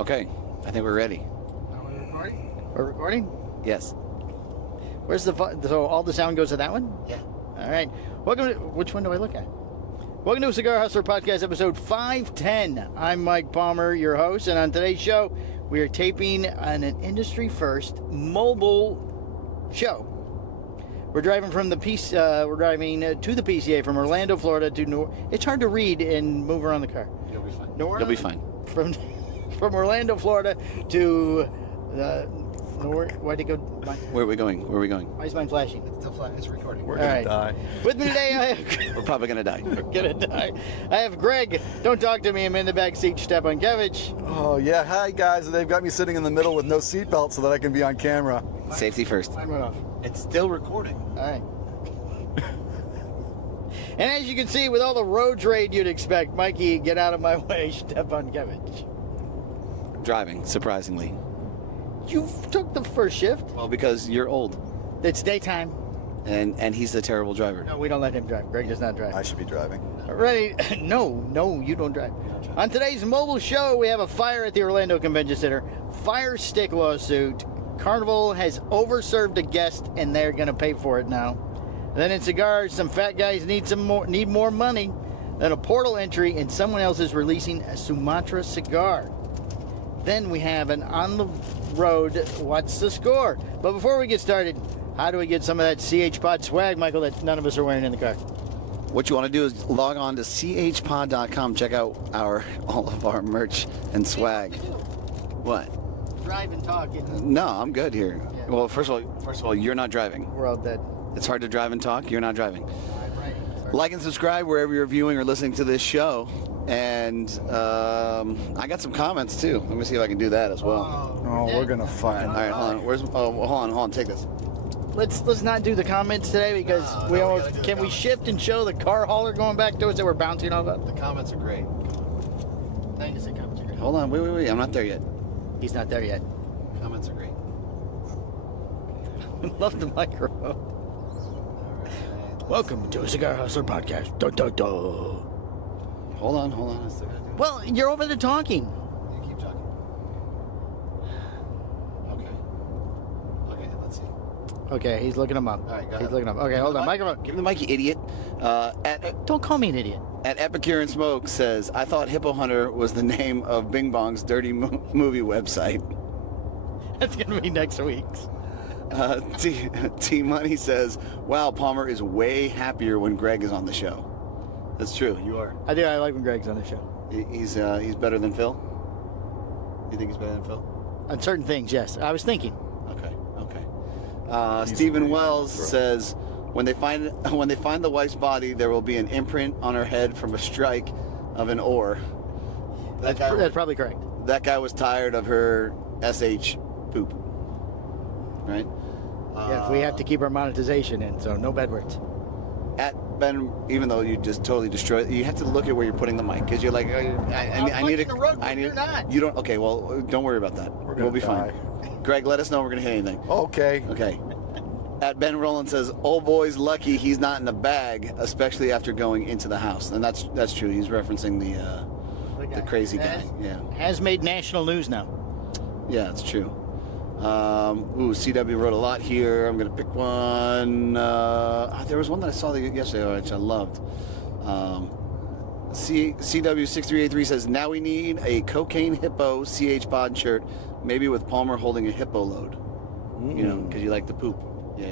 Okay, I think we're ready. Are we recording? We're recording? Yes. Where's the so all the sound goes to that one? Yeah. All right. Welcome to, which one do I look at? Welcome to Cigar Hustler Podcast, episode 510. I'm Mike Palmer, your host, and on today's show, we are taping on an industry-first mobile show. We're driving from the we're driving to the PCA from Orlando, Florida to New. It's hard to read and move around the car. You'll be fine. You'll be fine. From Orlando, Florida to where'd it go? Where are we going? Where are we going? Why is mine flashing? It's still flat. It's recording. We're going to die. With me today, I have... We're probably going to die. We're going to die. I have Greg. Don't talk to me. I'm in the back seat. Stepankevich. Oh, yeah. Hi, guys. They've got me sitting in the middle with no seatbelt so that I can be on camera. Safety first. Mine went off. It's still recording. All right. And as you can see, with all the road rage you'd expect, Mikey, get out of my way, Stepankevich. Driving, surprisingly. You took the first shift. Well, because you're old. It's daytime. And he's a terrible driver. No, we don't let him drive. Greg does not drive. I should be driving. Ready? No, you don't drive. On today's mobile show, we have a fire at the Orlando Convention Center, fire stick lawsuit. Carnival has overserved a guest, and they're going to pay for it now. Then in cigars, some fat guys need more money. Then a portal entry, and someone else is releasing a Sumatra cigar. Then we have an on the road, what's the score? But before we get started, how do we get some of that CHPod swag, Michael, that none of us are wearing in the car? What you want to do is log on to chpod.com, check out all of our merch and swag. What? Drive and talk. No, I'm good here. Yeah. Well, first of all, you're not driving. We're all dead. It's hard to drive and talk. You're not driving. Right. Like and subscribe wherever you're viewing or listening to this show. And I got some comments too. Let me see if I can do that as well. Oh, we're going to find All right, hold on. Hold on. Take this. Let's not do the comments today because we almost can we shift and show the car hauler going back to us that we're bouncing off of? The comments are great. I just say comments are great. Hold on. Wait. I'm not there yet. He's not there yet. Comments are great. Love the microphone. Welcome to a Cigar Hustler Podcast. Dun, dun, dun. Hold on. I'm still gonna do it. Well, you're over there talking. You keep talking. Okay, let's see. Okay, he's looking them up. All right, go he's ahead. looking them up. Okay, hold on. Microphone. Give him the mic, you idiot. Don't call me an idiot. At Epicure and Smoke says, I thought Hippo Hunter was the name of Bing Bong's dirty movie website. That's gonna be next week's. T Money says, wow, Palmer is way happier when Greg is on the show. That's true. You are. I do. I like when Greg's on the show. He's better than Phil? You think he's better than Phil? On certain things, yes. I was thinking. Okay. Stephen Wells says, when they find the wife's body, there will be an imprint on her head from a strike of an oar. That's probably correct. That guy was tired of her SH poop. Right? Yeah, we have to keep our monetization in, so no bad words. At Ben, even though you just totally destroy, you have to look at where you're putting the mic because you're like, I need the road, I need. you're not. You don't. Okay, well, don't worry about that. We'll be die. fine. Greg, let us know we're gonna hit anything. Okay. Okay. At Ben Rowland says, "Old boy's lucky he's not in the bag, especially after going into the house." And that's true. He's referencing the crazy guy. Yeah. Has made national news now. Yeah, it's true. CW wrote a lot here. I'm gonna pick one. There was one that I saw yesterday which I loved. CW6383 says, now we need a cocaine hippo CH pod shirt, maybe with Palmer holding a hippo load. You know, because you like the poop. Yeah.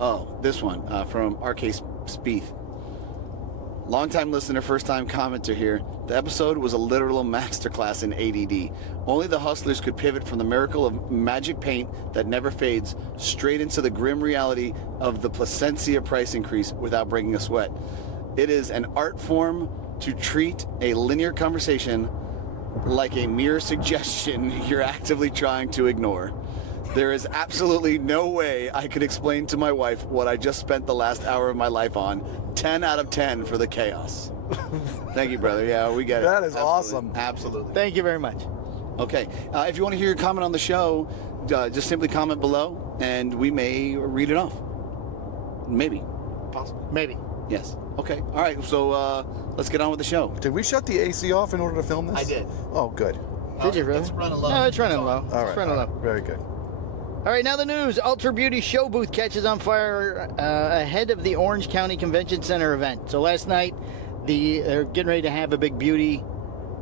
Oh, this one from RK Spieth. Long-time listener, first-time commenter here. The episode was a literal masterclass in ADD. Only the hustlers could pivot from the miracle of magic paint that never fades straight into the grim reality of the Placencia price increase without breaking a sweat. It is an art form to treat a linear conversation like a mere suggestion you're actively trying to ignore. There is absolutely no way I could explain to my wife what I just spent the last hour of my life on. 10 out of 10 for the chaos. Thank you, brother. Yeah, we get it. That is Absolutely. awesome. Absolutely. Thank you very much. Okay. If you want to hear your comment on the show, just simply comment below, and we may read it off. Maybe. Possible. Maybe. Yes. Okay. All right. So let's get on with the show. Did we shut the AC off in order to film this? I did. Oh, good. Did you really? It's running low. No, it's running low. All right. It's running low. Very good. All right, now the news. Ultra Beauty show booth catches on fire ahead of the Orange County Convention Center event. So last night, they're getting ready to have a big beauty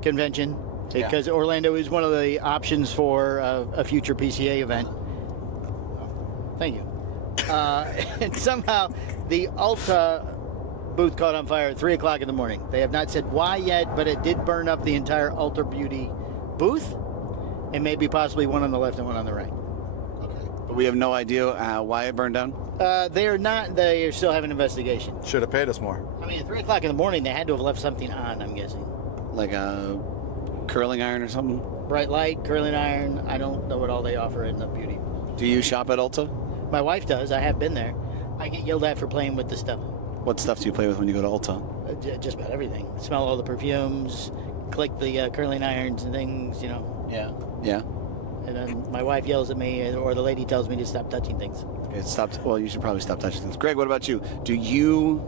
convention because Orlando is one of the options for a future PCA event. Thank you. And somehow the Ulta booth caught on fire at 3 o'clock in the morning. They have not said why yet, but it did burn up the entire Ultra Beauty booth, and maybe possibly one on the left and one on the right. But we have no idea why it burned down. They are still having an investigation. Should have paid us more. I mean, at 3 o'clock in the morning, they had to have left something on, I'm guessing. Like a curling iron or something. Bright light, curling iron. I don't know what all they offer in the beauty. Do you shop at Ulta? My wife does. I have been there. I get yelled at for playing with the stuff. What stuff do you play with when you go to Ulta? Just about everything. Smell all the perfumes, click the curling irons and things, Yeah. And then my wife yells at me, or the lady tells me to stop touching things. It stopped. Well, you should probably stop touching things. Greg, what about you? Do you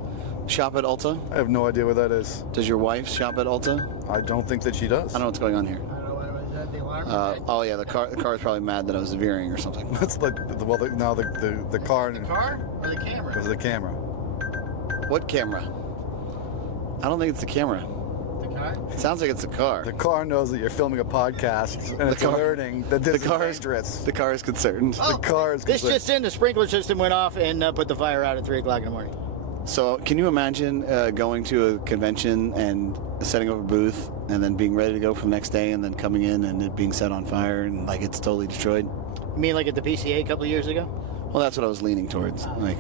shop at Ulta? I have no idea what that is. Does your wife shop at Ulta? I don't think that she does. I don't know what's going on here. I don't know what was that, the alarm? Oh yeah, the car is probably mad that I was veering or something. That's like the car. The car or the camera? Was the camera. What camera? I don't think it's the camera. The car? It sounds like it's the car. The car knows that you're filming a podcast, and it's car- alerting that this the car is dangerous. The car is concerned. Oh, The car is This concerned. just in, the sprinkler system went off and put the fire out at 3 o'clock in the morning. So, can you imagine going to a convention and setting up a booth and then being ready to go for the next day and then coming in and it being set on fire and like it's totally destroyed? You mean like at the PCA a couple of years ago? Well, that's what I was leaning towards. Like,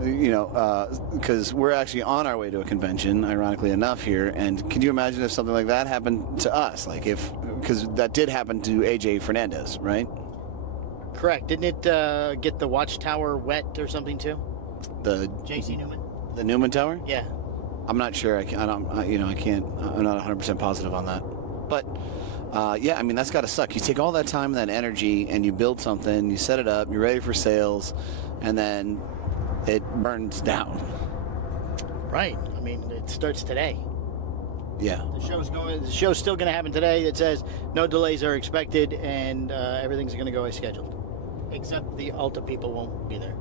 because we're actually on our way to a convention, ironically enough, here. And can you imagine if something like that happened to us? Like because that did happen to AJ Fernandez, right? Correct. Didn't it get the watchtower wet or something too? The J.C. Newman? The Newman Tower? Yeah. I'm not sure. I'm not 100% positive on that. But yeah, I mean, that's got to suck. You take all that time and that energy and you build something, you set it up, you're ready for sales, and then it burns down. Right. I mean, it starts today. Yeah. The show's still going to happen today. It says no delays are expected and everything's going to go as scheduled. Except the Ulta people won't be there.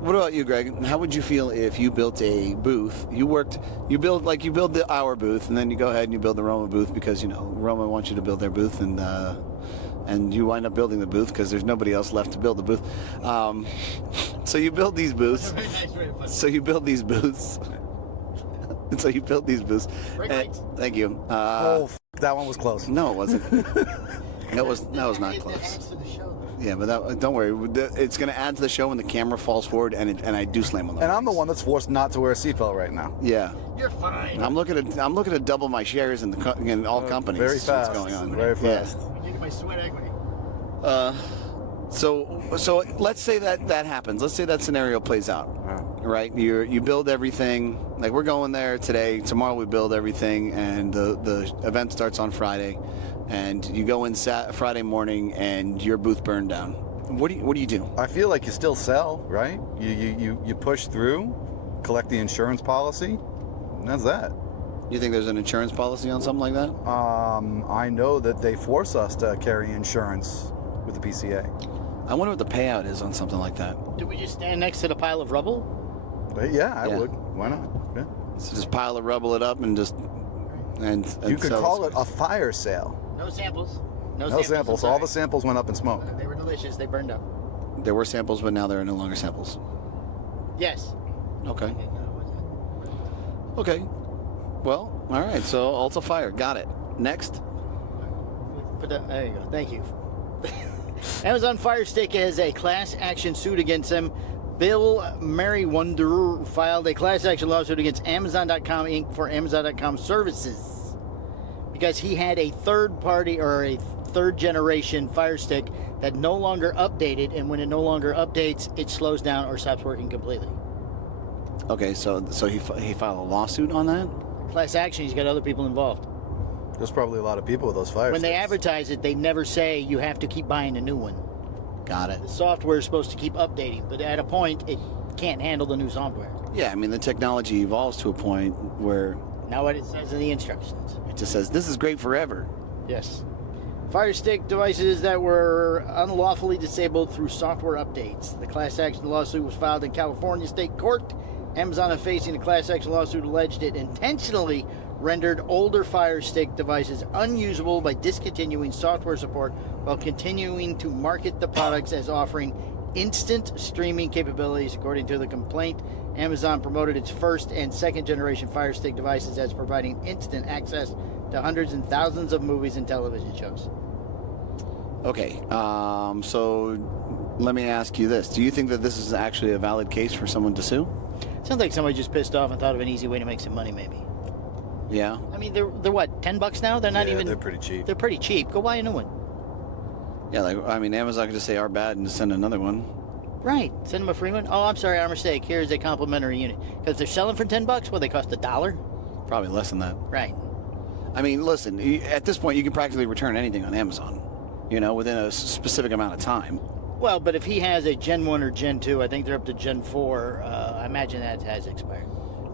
What about you, Greg? How would you feel if you built a booth? You build the our booth, and then you go ahead and you build the Roma booth because Roma wants you to build their booth, and you wind up building the booth because there's nobody else left to build the booth. So you build these booths. So you build these booths. And so you built these booths. Thank you. That one was close. No, it wasn't. That was not close. Yeah, but don't worry. It's going to add to the show when the camera falls forward and I do slam on the And I'm the one that's forced not to wear a seatbelt right now. Yeah. You're fine. I'm looking to double my shares in all companies. Very That's fast. what's going on? Very fast. I'm getting my sweat equity. So let's say that happens. Let's say that scenario plays out. Right? You build everything. Like we're going there today. Tomorrow we build everything, and the event starts on Friday. And you go in Friday morning, and your booth burned down. What do you do? I feel like you still sell, right? You push through, collect the insurance policy, and that's that. You think there's an insurance policy on something like that? I know that they force us to carry insurance with the PCA. I wonder what the payout is on something like that. Do we just stand next to the pile of rubble? But yeah, I would. Why not? Yeah. So just pile the rubble it up and just and You could sell call it a fire sale. No samples. No samples. All the samples went up in smoke. They were delicious. They burned up. There were samples, but now there are no longer samples. Yes. Okay. Okay. Well, all right. So Ulta Fire. Got it. Next. There you go. Thank you. Amazon Fire Stick has a class action suit against him. Bill Merriwonder filed a class action lawsuit against Amazon.com Inc. for Amazon.com services because he had a third party or a third generation Fire Stick that no longer updated, and when it no longer updates, it slows down or stops working completely. Okay. So he filed a lawsuit on that. Class action, he's got other people involved. There's probably a lot of people with those fire When they sticks. advertise it, they never say you have to keep buying a new one. Got it. The software is supposed to keep updating, but at a point, it can't handle the new software. Yeah, I mean, the technology evolves to a point where Now what it says in the instructions. it just says, this is great forever. Yes. Fire stick devices that were unlawfully disabled through software updates. The class action lawsuit was filed in California State Court. Amazon is facing a class action lawsuit alleged it intentionally rendered older Fire Stick devices unusable by discontinuing software support while continuing to market the products as offering instant streaming capabilities. According to the complaint, Amazon promoted its first and second generation Fire Stick devices as providing instant access to hundreds and thousands of movies and television shows. Okay, so let me ask you this. Do you think that this is actually a valid case for someone to sue? Sounds like somebody just pissed off and thought of an easy way to make some money, maybe. Yeah? I mean, they're what, $10 now? They're not Yeah, even. they're pretty cheap. They're pretty cheap. Go buy a new one. Yeah, like, I mean, Amazon could just say, our bad, and just send another one. Right. Send them a free one. Oh, I'm sorry, our mistake. Here's a complimentary unit. Because they're selling for $10. Well, they cost $1. Probably less than that. Right. I mean, listen, at this point, you can practically return anything on Amazon, within a specific amount of time. Well, but if he has a Gen 1 or Gen 2, I think they're up to Gen 4. I imagine that has expired.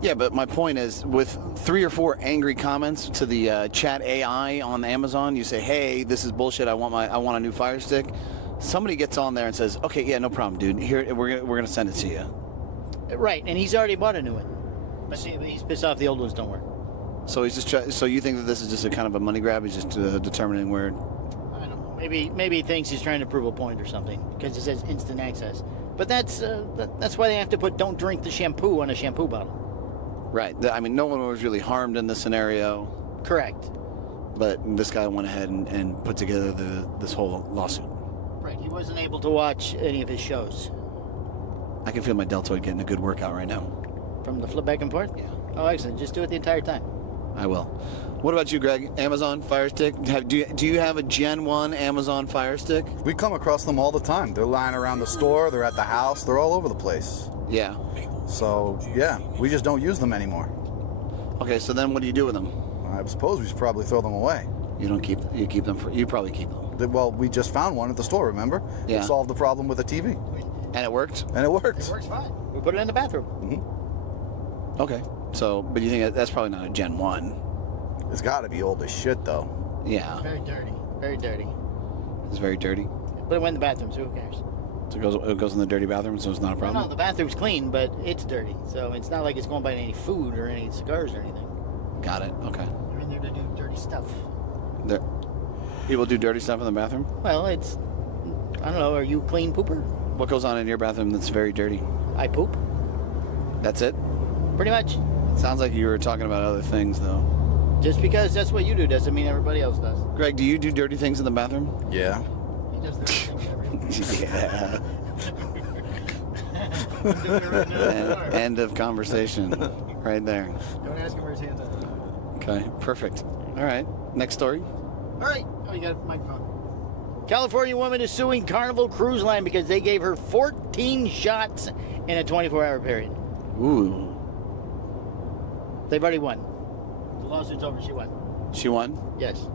Yeah, but my point is, with 3 or 4 angry comments to the chat AI on Amazon, you say, "Hey, this is bullshit. I want a new Fire Stick." Somebody gets on there and says, "Okay, yeah, no problem, dude. Here, we're gonna send it to you." Right, and he's already bought a new one. But see, he's pissed off the old ones don't work. So he's just so you think that this is just a kind of a money grab? He's just determining where. I don't know. Maybe he thinks he's trying to prove a point or something because it says instant access. But that's why they have to put "don't drink the shampoo" on a shampoo bottle. Right. I mean, no one was really harmed in this scenario. Correct. But this guy went ahead and put together this whole lawsuit. Right. He wasn't able to watch any of his shows. I can feel my deltoid getting a good workout right now. From the flip back and forth? Yeah. Oh, excellent. Just do it the entire time. I will. What about you, Greg? Amazon Fire Stick? Do you have a Gen 1 Amazon Fire Stick? We come across them all the time. They're lying around the store, they're at the house, they're all over the place. Yeah. So, yeah, we just don't use them anymore. Okay, so then what do you do with them? I suppose we should probably throw them away. You keep them you probably keep them. Well, we just found one at the store, remember? Yeah. It solved the problem with the TV. And it worked? And it worked. It works fine. We put it in the bathroom. Mm-hmm. Okay. So, but you think that's probably not a Gen 1? It's got to be old as shit, though. Yeah. Very dirty. Very dirty. It's very dirty. But it went in the bathroom, so who cares? So it goes in the dirty bathroom, so it's not a problem? No, the bathroom's clean, but it's dirty. So it's not like it's going by any food or any cigars or anything. Got it. Okay. You're in there to do dirty stuff. People do dirty stuff in the bathroom? Well, I don't know, are you a clean pooper? What goes on in your bathroom that's very dirty? I poop. That's it? Pretty much. It sounds like you were talking about other things, though. Just because that's what you do doesn't mean everybody else does. Greg, do you do dirty things in the bathroom? Yeah. He does dirty things every Yeah. End of conversation. Right there. Don't ask him where his hands are. Okay, perfect. All right, next story. All right. Oh, you got a microphone. California woman is suing Carnival Cruise Line because they gave her 14 shots in a 24-hour period. Ooh. They've already won. The lawsuit's over. She won. She won? Yes.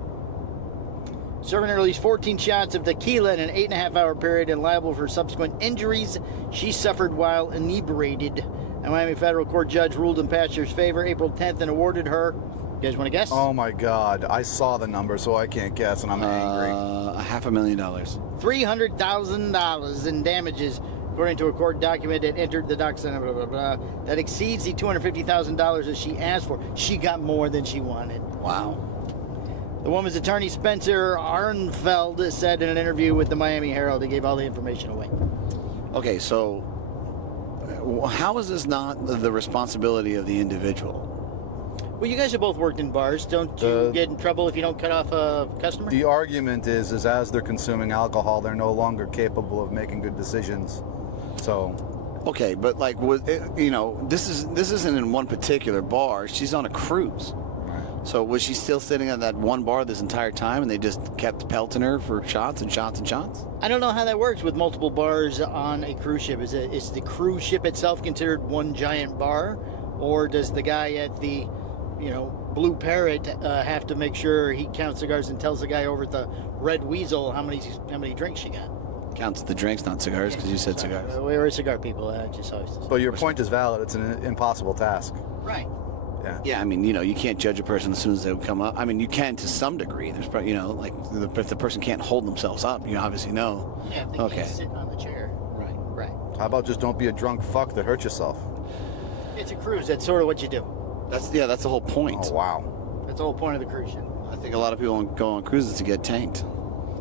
Serving her at least 14 shots of tequila in an 8.5-hour period and liable for subsequent injuries she suffered while inebriated. A Miami federal court judge ruled in Pastor's favor April 10th and awarded her. You guys want to guess? Oh my God. I saw the number, so I can't guess, and I'm angry. $500,000. $300,000 in damages, according to a court document that entered the doc center, blah, blah, blah, that exceeds the $250,000 that she asked for. She got more than she wanted. Wow. The woman's attorney, Spencer Arnfeld, said in an interview with the Miami Herald, he gave all the information away. Okay, so how is this not the responsibility of the individual? Well, you guys have both worked in bars. Don't you get in trouble if you don't cut off a customer? The argument is as they're consuming alcohol, they're no longer capable of making good decisions. So, Okay, but like, this isn't in one particular bar. She's on a cruise. So was she still sitting at that one bar this entire time, and they just kept pelting her for shots and shots and shots? I don't know how that works with multiple bars on a cruise ship. Is the cruise ship itself considered one giant bar, or does the guy at the Blue Parrot have to make sure he counts cigars and tells the guy over at the Red Weasel how many drinks she got. Counts the drinks, not cigars, because you said cigars. We're cigar people. Just always. But your point is valid. It's an impossible task. Right. Yeah. Yeah, I mean, you can't judge a person as soon as they come up. I mean, you can to some degree. There's probably, if the person can't hold themselves up, you obviously know. Yeah, if they Okay. can't sit on the chair. Right. Right. How about just don't be a drunk fuck that hurt yourself? It's a cruise. That's sort of what you do. That's the whole point. Oh, wow. That's the whole point of the cruise ship. I think a lot of people go on cruises to get tanked.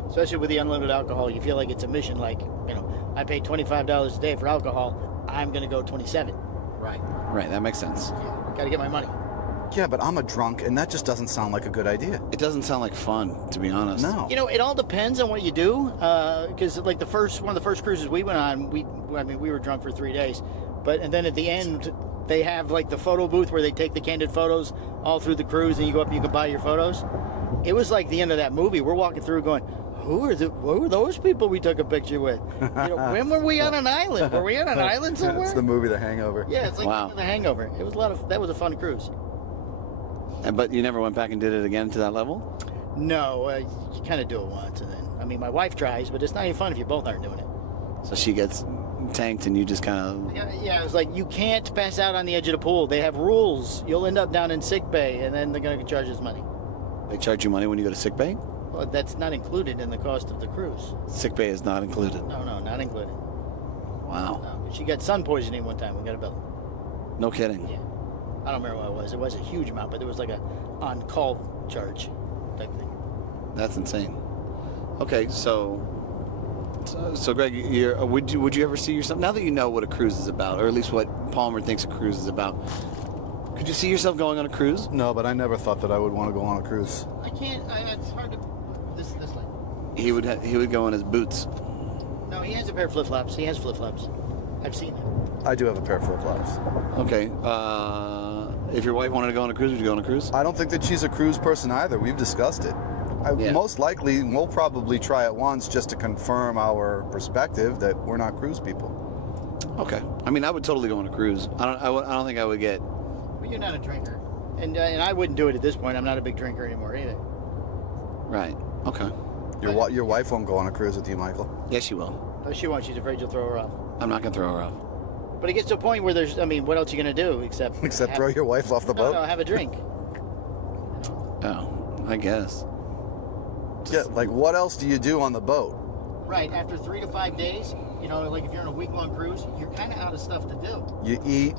Especially with the unlimited alcohol, you feel like it's a mission. Like, I pay $25 a day for alcohol. I'm going to go 27. Right. Right, that makes sense. Got to get my money. Yeah, but I'm a drunk, and that just doesn't sound like a good idea. It doesn't sound like fun, to be honest. No. It all depends on what you do. Because like one of the first cruises we went on, we were drunk for 3 days, and then at the end they have like the photo booth where they take the candid photos all through the cruise, and you go up and you can buy your photos. It was like the end of that movie. We're walking through going, who are those people we took a picture with? When were we on an island? Were we on an island somewhere? It's the movie The Hangover. Yeah, it's like Wow. The Hangover. It was that was a fun cruise. But you never went back and did it again to that level? No, you kind of do it once, and then my wife tries, but it's not even fun if you both aren't doing it. So she gets tanked and you just kind of... Yeah, it was like, you can't pass out on the edge of the pool. They have rules. You'll end up down in sick bay, and then they're going to charge us money. They charge you money when you go to sick bay? Well, that's not included in the cost of the cruise. Sick bay is not included. No, not included. Wow. No, she got sun poisoning one time. We got a bill. No kidding. Yeah. I don't remember what it was. It was a huge amount, but there was like a on-call charge type thing. That's insane. Okay, so Greg, would you ever see yourself, now that you know what a cruise is about, or at least what Palmer thinks a cruise is about, could you see yourself going on a cruise? No, but I never thought that I would want to go on a cruise. I can't. It's hard to. This way. He would go in his boots. No, he has a pair of flip-flops. He has flip-flops. I've seen it. I do have a pair of flip-flops. Okay. If your wife wanted to go on a cruise, would you go on a cruise? I don't think that she's a cruise person either. We've discussed it. Yeah. Most likely, we'll probably try it once just to confirm our perspective that we're not cruise people. Okay. I mean, I would totally go on a cruise. I don't think I would get... Well, you're not a drinker, and I wouldn't do it at this point. I'm not a big drinker anymore either. Right. Okay. Your wife won't go on a cruise with you, Michael. Yes, she will. No, she won't. She's afraid you'll throw her off. I'm not going to throw her off. But it gets to a point where what else are you going to do except Throw your wife off the boat? No, have a drink. Oh, I guess. Yeah, like what else do you do on the boat? Right, after 3 to 5 days, like if you're on a week-long cruise, you're kind of out of stuff to do. You eat.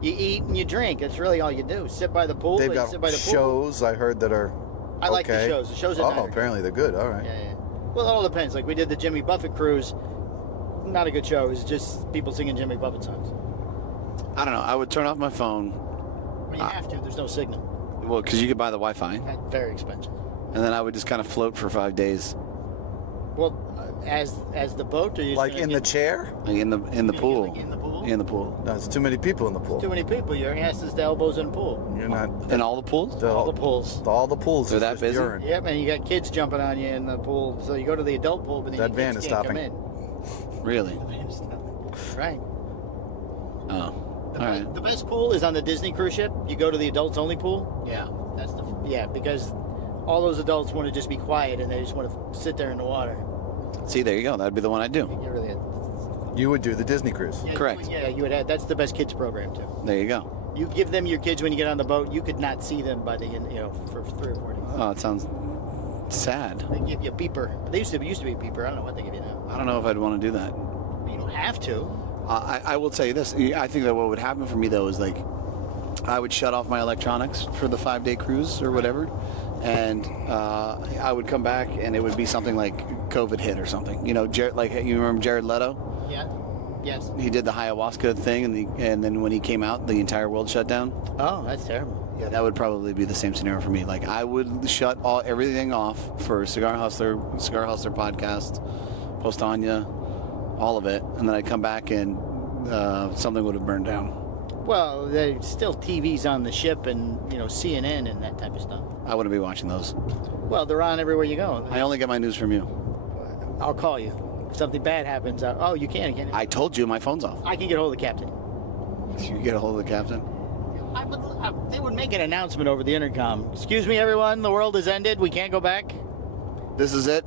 You eat and you drink. That's really all you do. Sit by the pool. They've sit by got the pool. shows I heard that are I like the okay. shows. The shows are Oh, apparently they're good. All right. Yeah. Well, it all depends. Like we did the Jimmy Buffett cruise. Not a good show. It was just people singing Jimmy Buffett songs. I don't know. I would turn off my phone. Well, you have to. There's no signal. Well, because you could buy the Wi-Fi. That's very expensive. And then I would just kind of float for 5 days. Well, as the boat, or you Like in the chair? Like in the pool. Like in the pool? In the pool. No, it's too many people in the pool. Too many people. Your ass is the elbows in the pool. You're not. In all the pools? All the pools. All the pools. They're is that just busy? urine. Yep, and you got kids jumping on you in the pool. So you go to the adult pool, but then That your van kids is can't stopping. come in. Really? The van is stopping. Right. Oh. All right. The best pool is on the Disney cruise ship. You go to the adults only pool. Yeah, because all those adults want to just be quiet and they just want to sit there in the water. See, there you go. That'd be the one I'd do. You really, You would do the Disney cruise. yeah, Correct. You would have. That's the best kids program too. There you go. You give them your kids when you get on the boat. You could not see them by the for 3 or 4 days. Oh, it sounds sad. They give you a beeper. They used to be a beeper. I don't know what they give you now. I don't know if I'd want to do that. You don't have to. I will tell you this. I think that what would happen for me, though, is like I would shut off my electronics for the 5-day cruise or whatever. And I would come back and it would be something like COVID hit or something. You remember Jared Leto? Yeah. Yes. He did the ayahuasca thing and then when he came out, the entire world shut down. Oh, that's terrible. Yeah, that would probably be the same scenario for me. Like I would shut everything off for Cigar Hustler podcast, Post Anya, all of it, and then I'd come back and something would have burned down. Well, there's still TVs on the ship and CNN and that type of stuff. I wouldn't be watching those. Well, they're on everywhere you go. I only get my news from you. I'll call you if something bad happens. You can't. I told you my phone's off. I can get a hold of the captain. You get a hold of the captain. They would make an announcement over the intercom. Excuse me, everyone. The world has ended. We can't go back. This is it.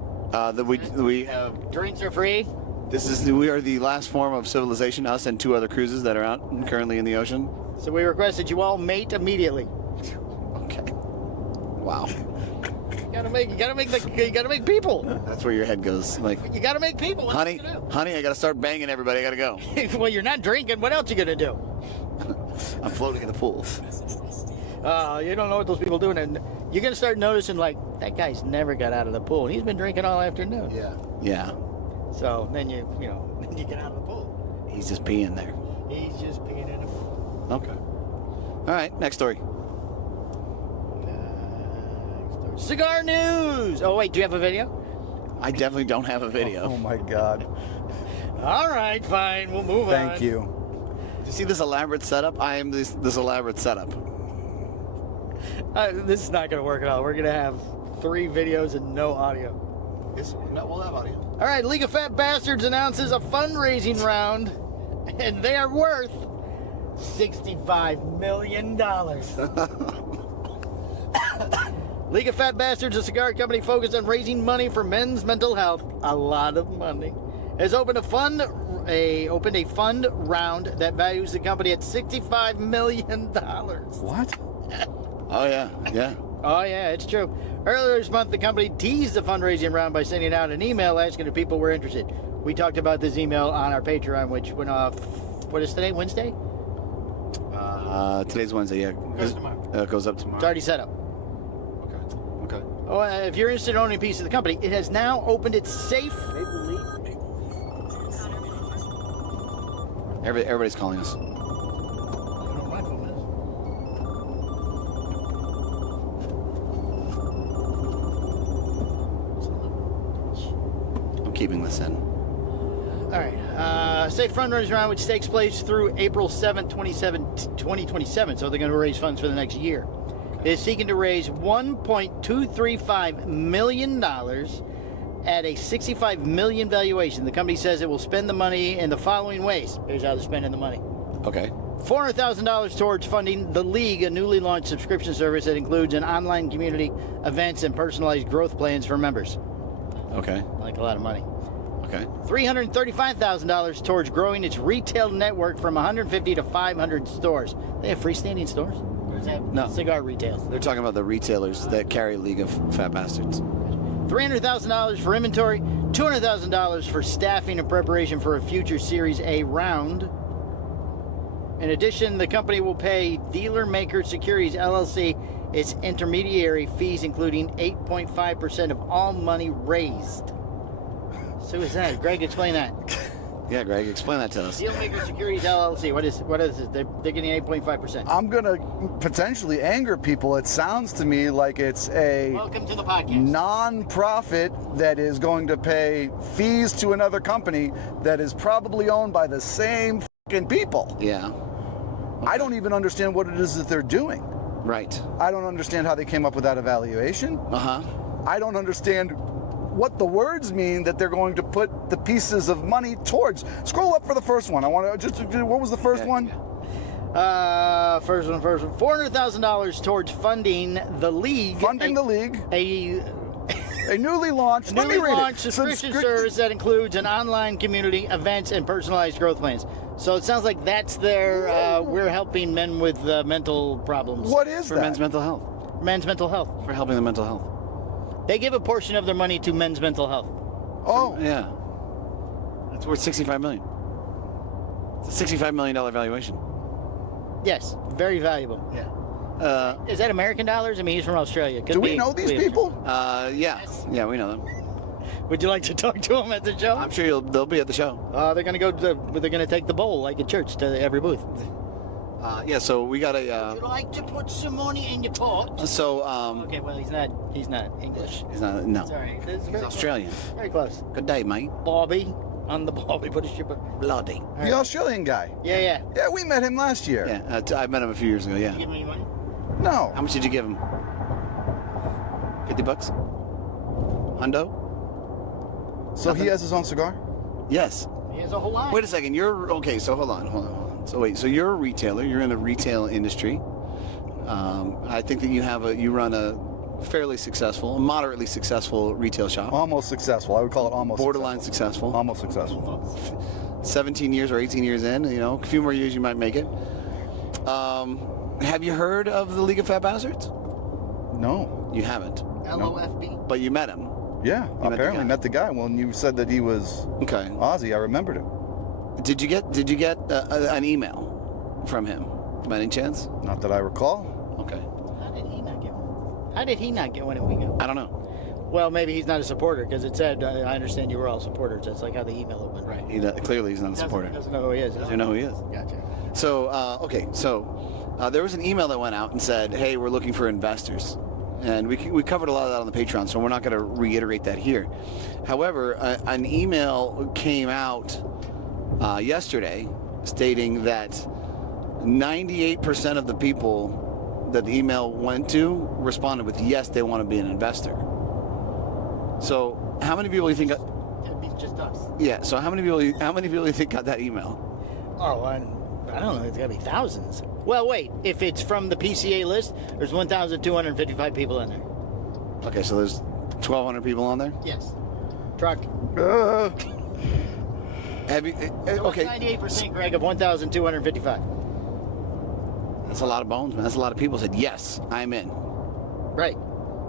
We have. Drinks are free. We are the last form of civilization. Us and 2 other cruises that are out and currently in the ocean. So we request that you all mate immediately. Okay. Wow. You gotta make people. That's where your head goes. Like, You gotta make people. What honey, else you I gotta start banging everybody. I gotta go. gonna do? Well, you're not drinking. What else you gonna do? I'm floating in the pool. You don't know what those people doing, and you're gonna start noticing like that guy's never got out of the pool. He's been drinking all afternoon. Yeah. Yeah. So then you get out of the pool. He's just peeing there. He's just peeing in the pool. Okay. All right. Next story. Cigar news. Oh wait, do you have a video? I definitely don't have a video. Oh my God. All right, fine. We'll move on. Thank you. You see this elaborate setup? I am this elaborate setup. This is not going to work at all. We're going to have 3 videos and no audio. No, we'll have audio. All right, League of Fat Bastards announces a fundraising round, and they are worth $65 million. League of Fat Bastards, a cigar company focused on raising money for men's mental health, a lot of money, has opened a fund round that values the company at $65 million. What? Oh yeah, yeah. Oh, yeah, it's true. Earlier this month, the company teased the fundraising round by sending out an email asking if people were interested. We talked about this email on our Patreon, which went off, what is today, Wednesday? Today's Wednesday, yeah. Goes tomorrow. It goes up tomorrow. It's already set up. Okay. Oh, if you're interested in owning a piece of the company, it has now opened its safe. Everybody's calling us. I'm keeping this in. All right. Safe fundraising round, which takes place through April 7th, 2027. So they're going to raise funds for the next year. Is seeking to raise $1.235 million at a $65 million valuation. The company says it will spend the money in the following ways. Here's how they're spending the money. Okay. $400,000 towards funding The League, a newly launched subscription service that includes an online community, events, and personalized growth plans for members. Okay. Like a lot of money. Okay. $335,000 towards growing its retail network from 150 to 500 stores. They have freestanding stores? Or is that No. cigar retail? They're talking about the retailers that carry League of Fat Bastards. $300,000 for inventory, $200,000 for staffing and preparation for a future Series A round. In addition, the company will pay Dealer Maker Securities LLC its intermediary fees, including 8.5% of all money raised. So who's that? Greg, explain that. Yeah, Greg, explain that to us. Dealer Maker Securities LLC. What is it? They're getting 8.5%. I'm going to potentially anger people. It sounds to me like it's a Welcome to the podcast. non-profit that is going to pay fees to another company that is probably owned by the same fucking people. Yeah. I don't even understand what it is that they're doing. Right. I don't understand how they came up with that evaluation. Uh-huh. I don't understand what the words mean that they're going to put the pieces of money towards. Scroll up for the first one. I want to just, what was the first one? First one. $400,000 towards funding The League. Funding the League. A newly launched, let me Newly read launched it. subscription service that includes an online community, events, and personalized growth plans. So it sounds like that's their, we're helping men with mental problems. What is For that? men's mental health. Men's mental health. For helping the mental health. They give a portion of their money to men's mental health. Oh, Yeah. It's worth $65 million. It's a $65 million valuation. Yes, very valuable. Yeah. Is that American dollars? I mean, he's from Australia. Could do we be- know these could be- people? Yeah. Yeah, we know them. Would you like to talk to them at the show? I'm sure they'll be at the show. They're gonna they're gonna take the bowl like a church to every booth. Yeah, so we got Would you like to put some money in your pot? So, Okay, well he's not English. he's not, no. Sorry, He's Australian. Very close. Good day, mate. Bobby, on the Bobby, put a shipper. Bloody. The Australian guy. Yeah. Yeah, we met him last year. Yeah, I met him a few years ago, yeah. Give me money. No. How much did you give him? 50 bucks? Hundo? So he has his own cigar? Yes. He has a whole line. Wait a second. Okay, so hold on. So wait, so you're a retailer. You're in the retail industry. I think that you run a fairly successful, moderately successful retail shop. Almost successful. I would call it almost Borderline successful. Almost successful. 17 years or 18 years in, a few more years you might make it. Have you heard of the League of Fat Bastards? No. You haven't. LOFB. But you met him. Yeah, You apparently met the guy. When you said that he was Okay. Aussie, I remembered him. Did you get an email from him by any chance? Not that I recall. Okay. How did he not get one? How did he not get one and we got one? I don't know. Well, maybe he's not a supporter because it said, I understand you were all supporters. That's like how the email went. Right. Clearly he's not a supporter. Doesn't know who he is. Doesn't know who he is. Gotcha. So, okay. So there was an email that went out and said, hey, we're looking for investors. And we covered a lot of that on the Patreon, so we're not going to reiterate that here. However, an email came out yesterday stating that 98% of the people that the email went to responded with yes, they want to be an investor. So how many people do you think? It's just us. Yeah. So how many people do you think got that email? Oh, I don't know. It's got to be thousands. Well, wait. If it's from the PCA list, there's 1,255 people in there. Okay, so there's 1,200 people on there. Yes. Truck. Have you? Okay. 98%, Greg, of 1,255. That's a lot of bones, man. That's a lot of people said yes, I'm in. Right.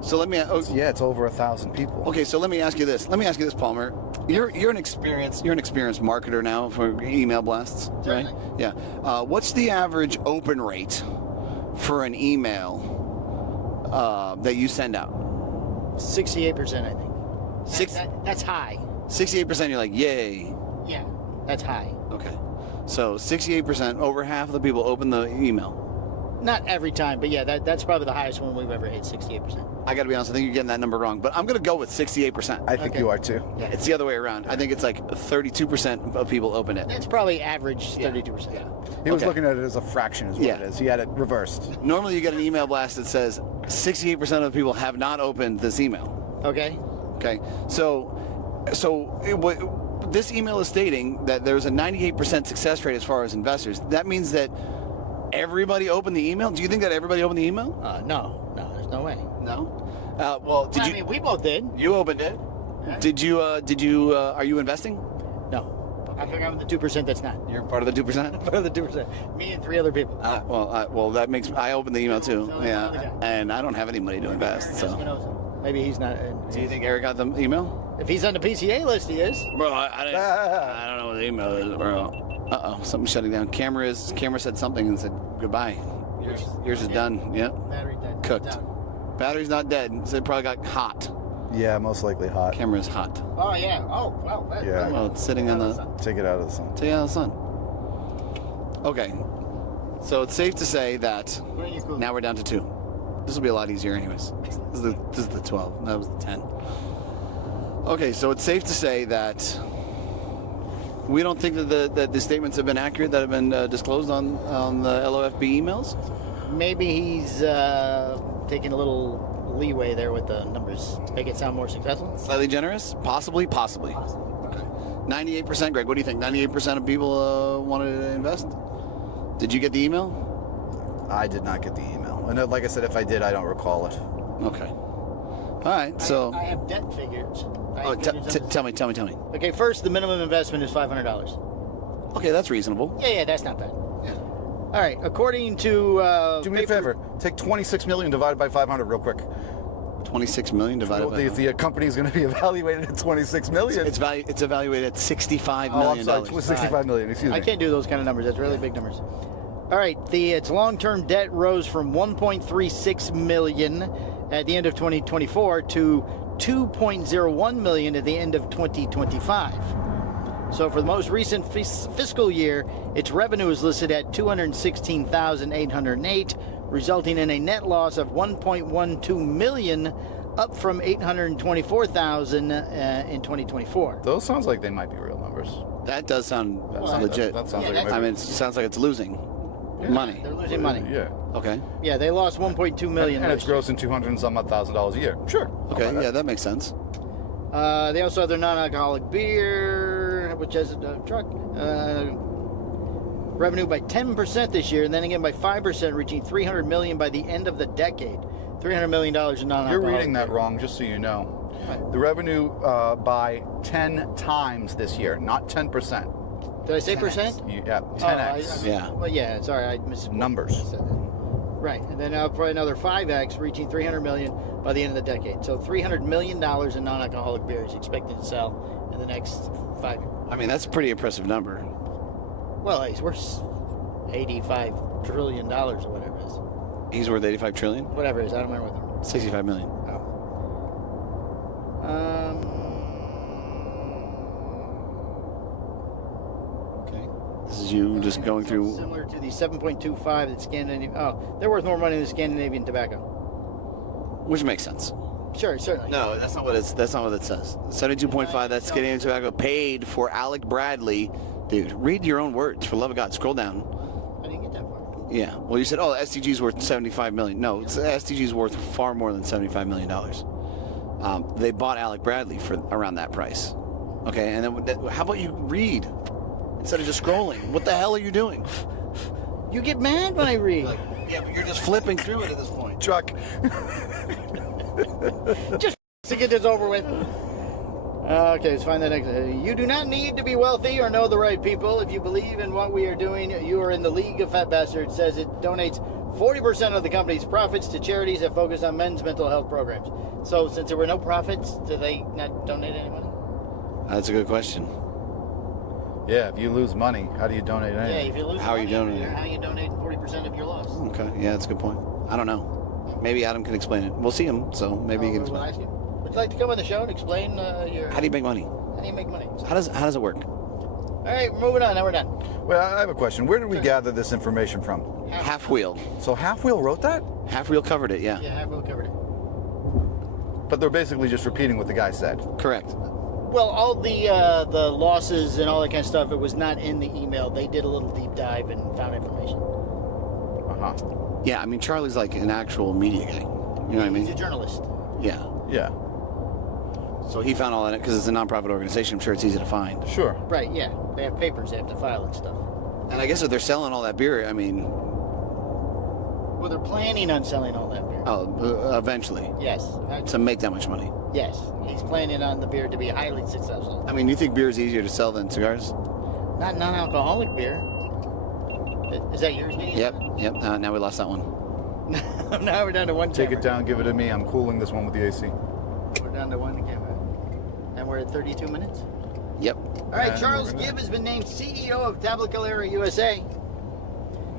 So let me. Yeah, it's over 1,000 people. Okay, so let me ask you this. Palmer. You're an experienced marketer now for email blasts, right? Certainly. Yeah. What's the average open rate for an email that you send out? 68%, I think. That's high. 68%. You're like, yay. Yeah, that's high. Okay. So 68%, over half of the people open the email. Not every time, but yeah, that's probably the highest one we've ever hit, 68%. I got to be honest, I think you're getting that number wrong, but I'm going to go with 68%. I think Okay. you are too. Yeah. It's the other way around. I think it's like 32% of people open it. That's probably average 32%. Yeah. He was Okay. looking at it as a fraction, is what Yeah. it is. He had it reversed. Normally you get an email blast that says 68% of the people have not opened this email. Okay. Okay, this email is stating that there's a 98% success rate as far as investors. That means that everybody opened the email? Do you think that everybody opened the email? No, there's no way. No. Well, did I you? mean, we both did. You opened it. Yeah. Did you? Are you investing? No. I think I'm the 2% that's not. You're part of the 2%. Part of the 2%. Me and 3 other people. Well, that makes. I opened the email too. So Yeah, okay. and I don't have any money to invest. So. Maybe he's not. Do you think Eric got the email? If he's on the PCA list, he is. Bro, I don't know what the email is, bro. Uh-oh, something's shutting down. Camera said something and said goodbye. Yours is done. Yep. Battery dead. Cooked. Down. Battery's not dead, so it probably got hot. Yeah, most likely hot. Camera's hot. Oh, yeah. Oh, wow. Yeah. Well, it's sitting on the... Take it out of the sun. Take it out of the sun. Okay. So it's safe to say that now we're down to 2. This will be a lot easier anyways. This is the 12. That was the 10. Okay, so it's safe to say that we don't think that the statements have been accurate that have been disclosed on the LOFB emails? Maybe he's taking a little leeway there with the numbers. Make it sound more successful? Slightly generous? Possibly. Okay. 98%, Greg, what do you think? 98% of people wanted to invest? Did you get the email? I did not get the email. And like I said, if I did, I don't recall it. Okay. All right, so... I have debt figures. tell me. Okay, first, the minimum investment is $500. Okay, that's reasonable. Yeah, that's not bad. Yeah. All right, according to... Do me a favor. Take 26 million divided by 500 real quick. 26 million divided by... The company is going to be evaluated at 26 million. It's evaluated at $65 Oh, I'm million. sorry, 65 million, excuse me. I can't do those kind of numbers. That's really big numbers. All right, its long-term debt rose from $1.36 million at the end of 2024 to $2.01 million at the end of 2025. So for the most recent fiscal year, its revenue is listed at $216,808, resulting in a net loss of $1.12 million, up from $824,000 in 2024. Those sounds like they might be real numbers. That does sound legit. That sounds Yeah, like it that's- might I be. mean, it sounds like it's losing money. They're losing money. Yeah. Okay. Yeah, they lost $1.2 million. And it's grossing $200 and some odd $1,000 a year. Sure. Okay, yeah, that makes sense. They also have their non-alcoholic beer, which has a truck. revenue by 10% this year, and then again by 5%, reaching $300 million by the end of the decade. $300 million in non-alcoholic. You're reading that wrong, just so you know. Right. The revenue by 10 times this year, not 10%. Did I say 10x. percent? Yeah, 10x. Yeah. Well, yeah, sorry, I missed Numbers. Right, and then probably another 5x, reaching $300 million by the end of the decade. So $300 million in non-alcoholic beer is expected to sell in the next 5 years. I mean, that's a pretty impressive number. Well, he's worth $85 trillion or whatever it is. He's worth 85 trillion? Whatever it is, I don't remember what the 65 million. Okay. This is you just going through. Similar to the 7.25 that Scandinavian. Oh, they're worth more money than Scandinavian tobacco. Which makes sense. Sure, certainly. No, that's not what it says. 72.5, that's Canadian Tobacco paid for Alec Bradley. Dude, read your own words, for the love of God. Scroll down. I didn't get that far. Yeah. Well, you said, oh, STG's worth 75 million. No, STG's worth far more than $75 million. They bought Alec Bradley for around that price. Okay, and then how about you read instead of just scrolling? What the hell are you doing? You get mad when I read. Yeah, but you're just flipping through it at this point. Chuck. Just to get this over with. Okay, let's find the next. You do not need to be wealthy or know the right people. If you believe in what we are doing, you are in the League of Fat Bastards. Says it donates 40% of the company's profits to charities that focus on men's mental health programs. So, since there were no profits, do they not donate any money? That's a good question. Yeah, if you lose money, how do you donate Yeah, anything? if you lose How are you money, donating? how are you donating 40% of your loss? Okay, yeah, that's a good point. I don't know. Maybe Adam can explain it. We'll see him, so maybe he can We'll explain. ask you. Would you like to come on the show and explain your? How do you make money? How do you make money? How does it work? All right, we're moving on. Now we're done. Well, I have a question. Where did we gather this information from? Half Wheel. So Half Wheel wrote that? Half Wheel covered it, yeah. Yeah, we'll cover it. But they're basically just repeating what the guy said. Correct. Well, all the losses and all that kind of stuff, it was not in the email. They did a little deep dive and found information. Uh-huh. Yeah, I mean, Charlie's like an actual media guy. You know what I He's a mean? journalist. Yeah. Yeah. So he found all that because it's a nonprofit organization. I'm sure it's easy to find. Sure. Right, yeah. They have papers they have to file and stuff. And I guess if they're selling all that beer, I mean, Well, they're planning on selling all that beer. eventually Yes. to make that much money. Yes. He's planning on the beer to be highly successful. I mean, you think beer is easier to sell than cigars? Not non-alcoholic beer. Is that yours, Dean? Yep. Now we lost that one. Now we're down to one Take camera. it down, give it to me. I'm cooling this one with the AC. We're down to one camera. And we're at 32 minutes. Yep. All right, And Charles we're gonna- Gibb has been named CEO of Tabacalera USA.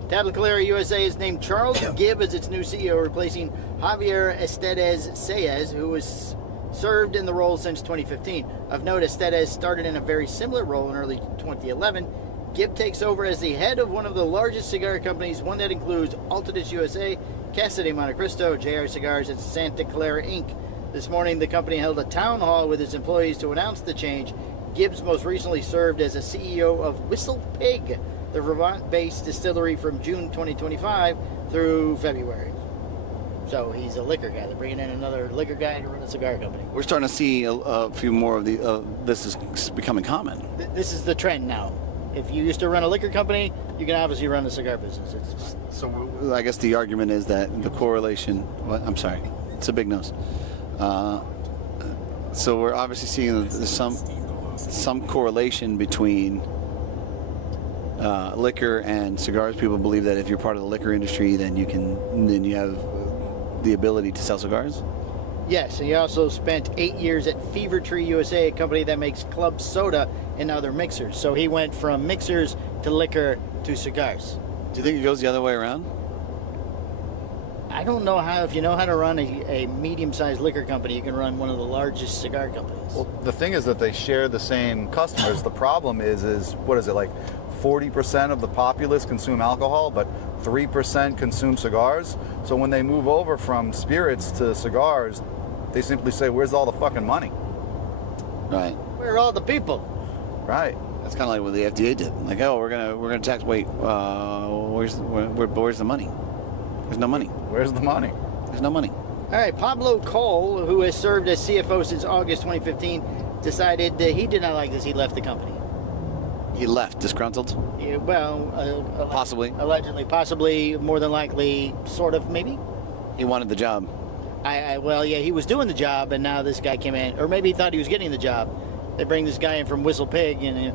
Tabacalera USA has named Charles Gibb as its new CEO, replacing Javier Estedes Sayez, who was served in the role since 2015. Of note, Estedes started in a very similar role in early 2011. Gibb takes over as the head of one of the largest cigar companies, one that includes Altadis USA, Casa de Montecristo, JR Cigars, and Santa Clara Inc. This morning, the company held a town hall with its employees to announce the change. Gibbs most recently served as a CEO of Whistle Pig, the Vermont-based distillery, from June 2025 through February. So he's a liquor guy. They're bringing in another liquor guy to run a cigar company. We're starting to see a few more of the. This is becoming common. This is the trend now. If you used to run a liquor company, you can obviously run a cigar business. It's So I guess the argument is that the correlation. Well, I'm sorry, it's a big nose. So we're obviously seeing some correlation between liquor and cigars. People believe that if you're part of the liquor industry, then you have the ability to sell cigars. Yes, and he also spent 8 years at Fever Tree USA, a company that makes club soda and other mixers. So he went from mixers to liquor to cigars. Do you think it goes the other way around? I don't know how, if you know how to run a medium-sized liquor company, you can run one of the largest cigar companies. Well, the thing is that they share the same customers. The problem is what is it, like 40% of the populace consume alcohol, but 3% consume cigars? So when they move over from spirits to cigars, they simply say, where's all the fucking money? Right. Where are all the people? Right. That's kind of like what the FDA did. Like, oh, we're gonna tax. Wait, where's the money? There's no money. Where's the money? There's no money. All right, Pablo Cole, who has served as CFO since August 2015, decided that he did not like this. He left the company. He left disgruntled? Yeah, well, Possibly. Allegedly, possibly, more than likely, sort of, maybe. He wanted the job. Well, yeah, he was doing the job, and now this guy came in, or maybe he thought he was getting the job. They bring this guy in from Whistle Pig, and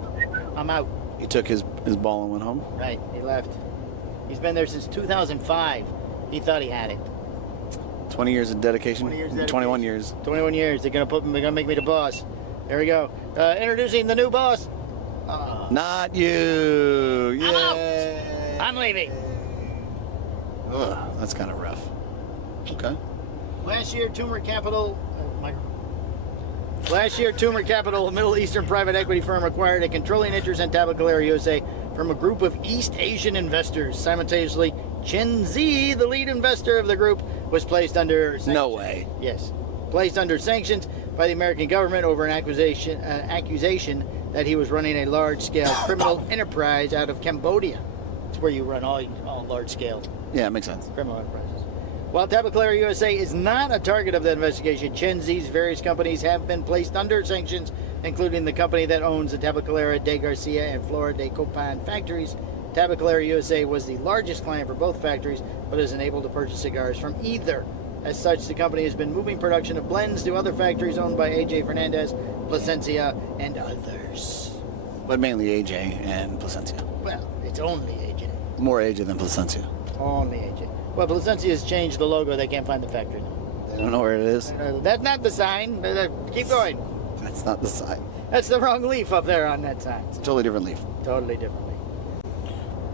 I'm out. He took his ball and went home? Right, he left. He's been there since 2005. He thought he had it. 20 years of dedication? 20 years dedication. 21 years. 21 years. They're gonna make me the boss. There we go. Introducing the new boss. Not you! I'm out. Yay! I'm leaving. Ugh, that's kind of rough. Okay. Last year, Turmeric Capital, a Middle Eastern private equity firm, acquired a controlling interest in Tabacalera USA from a group of East Asian investors. Simultaneously, Chen Zi, the lead investor of the group, was placed under sanctions. No way. Yes, placed under sanctions by the American government over an accusation that he was running a large-scale criminal enterprise out of Cambodia. It's where you run all large-scale Yeah, it makes sense. criminal enterprises. While Tabacalera USA is not a target of the investigation, Chen Zi's various companies have been placed under sanctions, including the company that owns the Tabacalera de Garcia and Flora de Copan factories. Tabacalera USA was the largest client for both factories, but is unable to purchase cigars from either. As such, the company has been moving production of blends to other factories owned by AJ Fernandez, Plasencia, and others. But mainly AJ and Placencia. Well, it's only AJ. More AJ than Placencia. Only AJ. Well, Plasencia has changed the logo. They can't find the factory now. They don't know where it is. That's not the sign. Keep going. That's not the sign. That's the wrong leaf up there on that sign. It's a totally different leaf. Totally different leaf.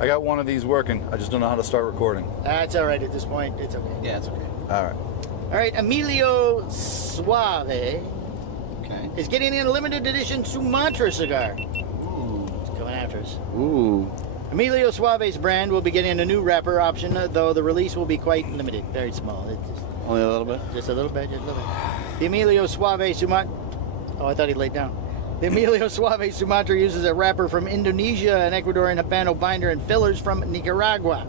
I got one of these working. I just don't know how to start recording. That's all right at this point. It's okay. Yeah, it's okay. All right. All right, Emilio Suave Okay. is getting in a limited edition Sumatra cigar. Ooh. It's coming after us. Ooh. Emilio Suave's brand will be getting a new wrapper option, though the release will be quite limited, very small. It's Only a little bit? just a little bit, just a little bit. The Emilio Suave Sumatra. Oh, I thought he laid down. The Emilio Suave Sumatra uses a wrapper from Indonesia, an Ecuadorian Habano binder, and fillers from Nicaragua.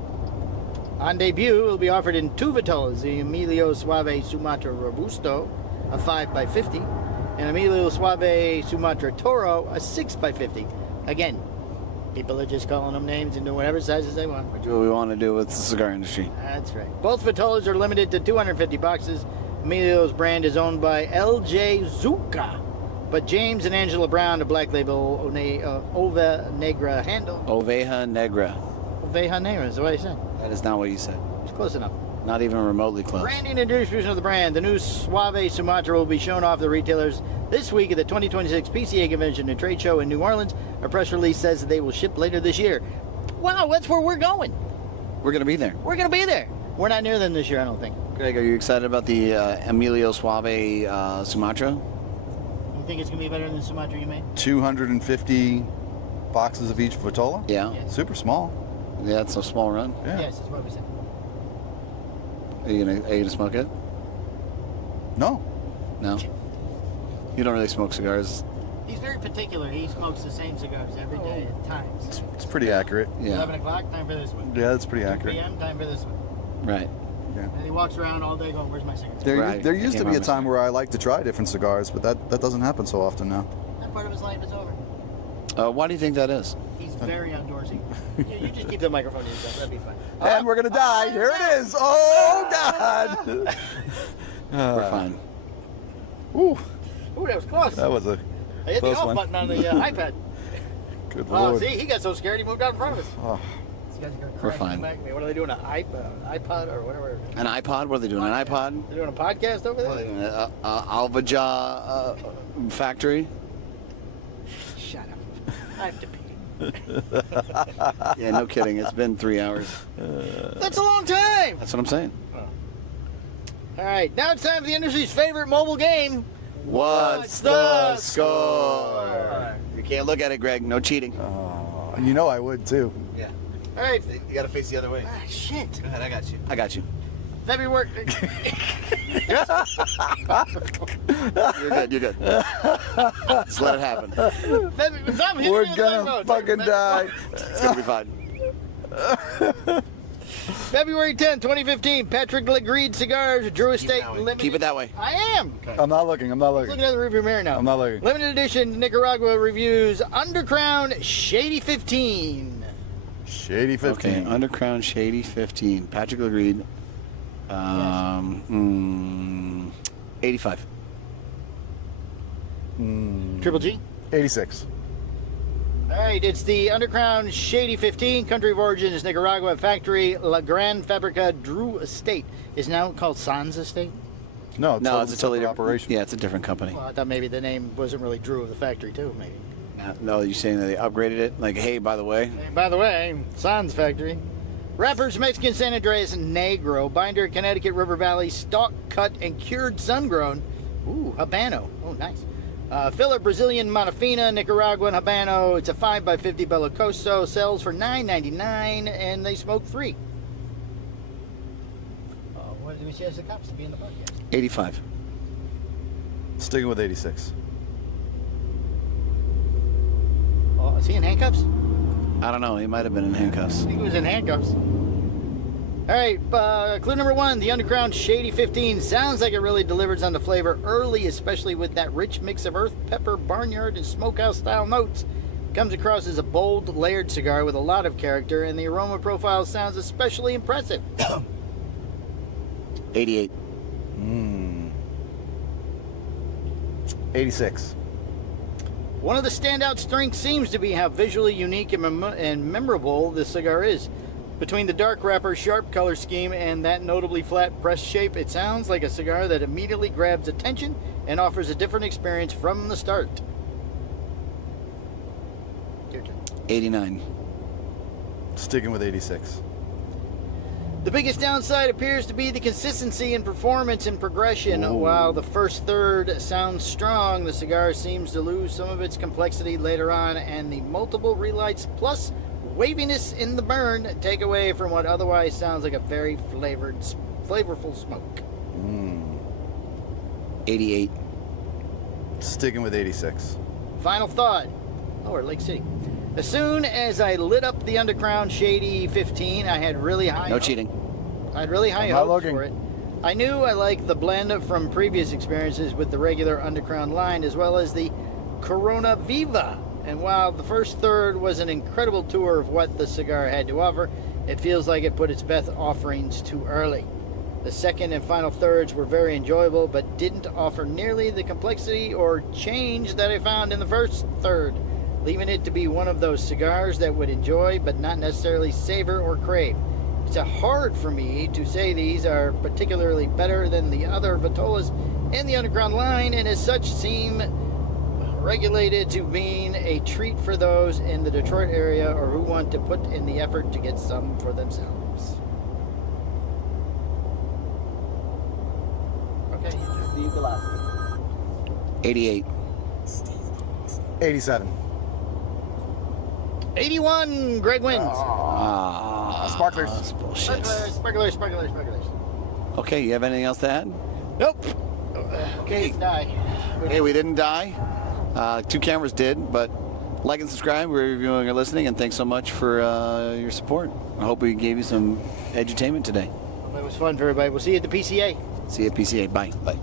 On debut, it will be offered in two vitolas: the Emilio Suave Sumatra Robusto, a 5x50, and Emilio Suave Sumatra Toro, a 6x50. Again, people are just calling them names and doing whatever sizes they want. We do what we want to do with the cigar industry. That's right. Both vitolas are limited to 250 boxes. Emilio's brand is owned by LJ Zucca, but James and Angela Brown, the black label Ova Negra handle. Oveja Negra. Oveja Negra is what I said. That is not what you said. It's close enough. Not even remotely close. Branding and distribution of the brand. The new Suave Sumatra will be shown off to retailers this week at the 2026 PCA Convention and Trade Show in New Orleans. A press release says that they will ship later this year. Wow, that's where we're going. We're going to be there. We're going to be there. We're not near them this year, I don't think. Greg, are you excited about the Emilio Suave Sumatra? You think it's going to be better than the Sumatra you made? 250 boxes of each Vitola? Yeah. Yes. Super small. Yeah, it's a small run. Yeah. Yes, that's what we said. Are you gonna smoke it? No. No. You don't really smoke cigars. He's very particular. He smokes the same cigars every day at times. It's pretty accurate. Yeah. 11 o'clock, time for this one. Yeah, that's pretty 2 accurate. p.m., time for this one. Right. Yeah. And he walks around all day going, where's my cigar? Right. There I used to came be a out time where I like to try different cigars, but that doesn't happen so often now. That part of his life is over. Why do you think that is? He's very outdoorsy. you just keep the microphone to yourself. That'd be fine. And we're gonna die. Here it is. Oh God. We're fine. Ooh, Ooh, that was close. that was a I hit the close off one. button on the iPad. Good Oh, lord. see, he got so scared he moved out in front of us. Oh, These guys are gonna We're crash fine. back at me. What are they doing? An iPod or whatever? An iPod? What are they doing? An iPod? They're doing a podcast over there? What are they doing? Alvaja factory? Shut up. I have to pee. Yeah, no kidding. It's been 3 hours. That's a long time. That's what I'm saying. All right, now it's time for the industry's favorite mobile game. What's the score? You can't look at it, Greg. No cheating. oh, you know I would too. Yeah. All right. You gotta face the other way. Ah, shit. Go ahead, I got you. I got you. February. You're good. You're good. Just let it happen. Stop hitting me We're with the gonna microphone. fucking die. It's gonna be fine. February 10th, 2015, Patrick Legreed Cigars, Drew Estate that way. Limited. Keep it that way. I am. I'm not looking. I'm not Looking looking. at the rearview mirror now. I'm not looking. Limited edition Nicaragua reviews Undercrown Shady 15. Shady 15. Okay, Undercrown Shady 15. Patrick agreed. 85. Triple G. 86. All right, it's the Undercrown Shady 15. Country of origin is Nicaragua. Factory La Gran Fabrica Drew Estate is now called Sans Estate. No, No, it's a totally separate different operation. Yeah, it's a different company. Well, I thought maybe the name wasn't really Drew of the factory too. Maybe. No, you're saying that they upgraded it? Like, hey, by the way. Hey, by the way, Sans Factory. Wrappers Mexican San Andreas Negro. Binder Connecticut River Valley. Stalk cut and cured sun grown. Ooh, Habano. Oh, nice. Filler Brazilian Matafina, Nicaraguan Habano. It's a 5x50 Bellicoso. Sells for $9.99 and they smoke 3. What do we say as the cops to be in the podcast? 85. Sticking with 86. Oh, is he in handcuffs? I don't know. He might have been in handcuffs. I think he was in handcuffs. All right, clue number 1, the Undercrown Shady 15. Sounds like it really delivers on the flavor early, especially with that rich mix of earth, pepper, barnyard, and smokehouse-style notes. Comes across as a bold, layered cigar with a lot of character, and the aroma profile sounds especially impressive. 88. 86. One of the standout strengths seems to be how visually unique and memorable this cigar is. Between the dark wrapper, sharp color scheme, and that notably flat press shape, it sounds like a cigar that immediately grabs attention and offers a different experience from the start. Your turn. 89. Sticking with 86. The biggest downside appears to be the consistency in performance and progression. While the first third sounds strong, the cigar seems to lose some of its complexity later on, and the multiple relights plus waviness in the burn take away from what otherwise sounds like a very flavorful smoke. 88. Sticking with 86. Final thought. Oh, we're at Lake City. As soon as I lit up the Undercrown Shady 15, I had really high No hopes. cheating. I had really high I'm not hopes looking. for it. I knew I liked the blend from previous experiences with the regular Undercrown line, as well as the Corona Viva. And while the first third was an incredible tour of what the cigar had to offer, it feels like it put its best offerings too early. The second and final thirds were very enjoyable, but didn't offer nearly the complexity or change that I found in the first third, leaving it to be one of those cigars that would enjoy but not necessarily savor or crave. It's hard for me to say these are particularly better than the other Vitolas in the Underground line, and as such seem regulated to being a treat for those in the Detroit area or who want to put in the effort to get some for themselves. Okay, Steve Gillespie. 88. 87. 81, Greg wins. Sparklers. That's bullshit. Sparklers. Okay, you have anything else to add? Nope. Okay. Die. Hey, we didn't die. 2 cameras did, but like and subscribe wherever you're viewing or listening, and thanks so much for your support. I hope we gave you some edutainment today. It was fun for everybody. We'll see you at the PCA. See you at PCA. Bye. Bye.